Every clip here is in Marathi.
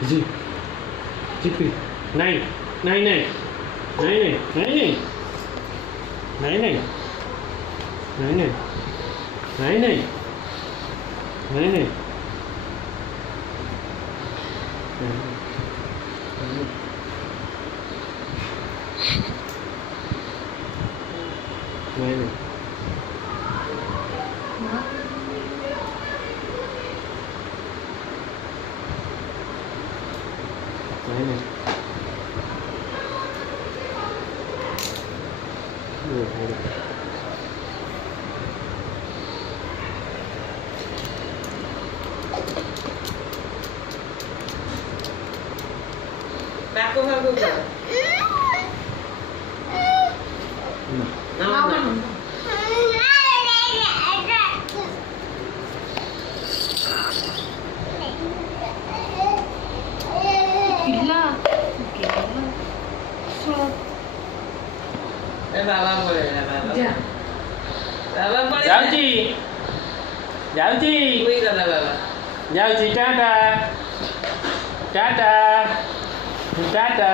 जी चिप्पी नहीं नहीं नहीं नहीं नहीं नहीं नहीं नहीं नहीं नहीं नहीं नहीं नहीं नहीं नहीं नहीं नहीं नहीं नहीं Baku baku baku. Baba boleh lah baba. Baba boleh. जाऊची जाऊची Kui kata baba. जाऊची Tata Tata Tata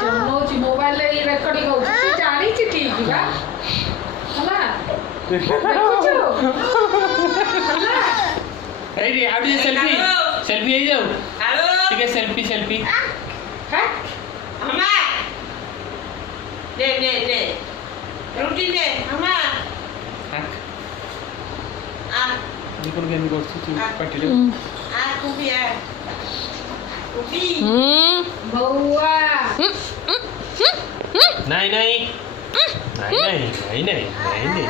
ଶୁଣୁଛି ମୋବାଇଲରେ ଇଏ ରେକର୍ଡିଂ ହଉଛି ସେ ଜାଣିଛି ଠିକ୍ ବା ହେଲା ଦେଖୁଛୁ ହେଲା ଏଇଠି ଆଉ ଟିକେ ସେଲ୍ଫି ସେଲ୍ଫି ହେଇଯାଉ Halo. ଟିକେ ସେଲ୍ଫି ସେଲ୍ଫି ହେ Mama. Dek. Roti dek, mama. Ah, କଣ କେମିତି କରୁଛୁ ପାଟିରେ kopi ya. Kopi. ବଉଆ ନାଇଁ ନାଇଁ ନାଇଁ ନାଇଁ ନାଇଁ ନାଇଁ ନାଇଁ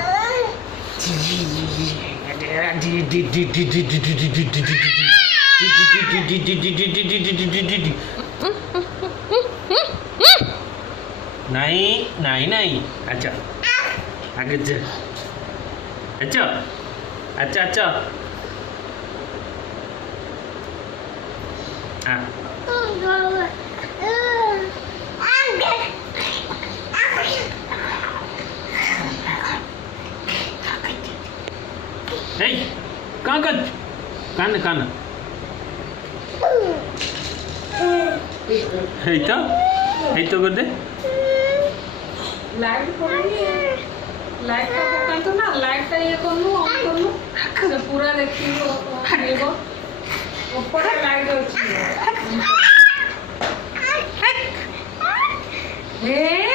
नहीं नहीं नहीं अच्छा आगे जा अच्छा अच्छा अच्छा हाँ नहीं कहाँ कर कान कान है तो कर दे ଲାଇଟ୍ ପଡୁନି ଲାଇଟ୍ଟା ପକାନ୍ତୁ ନା ଲାଇଟ୍ଟା ଇଏ କରୁନୁ ଅନ୍ କରୁନୁ ସେ ପୁରା ଦେଖିବ ମିଳିବ ଉପରେ ଲାଇଟ୍ ଅଛି ହେ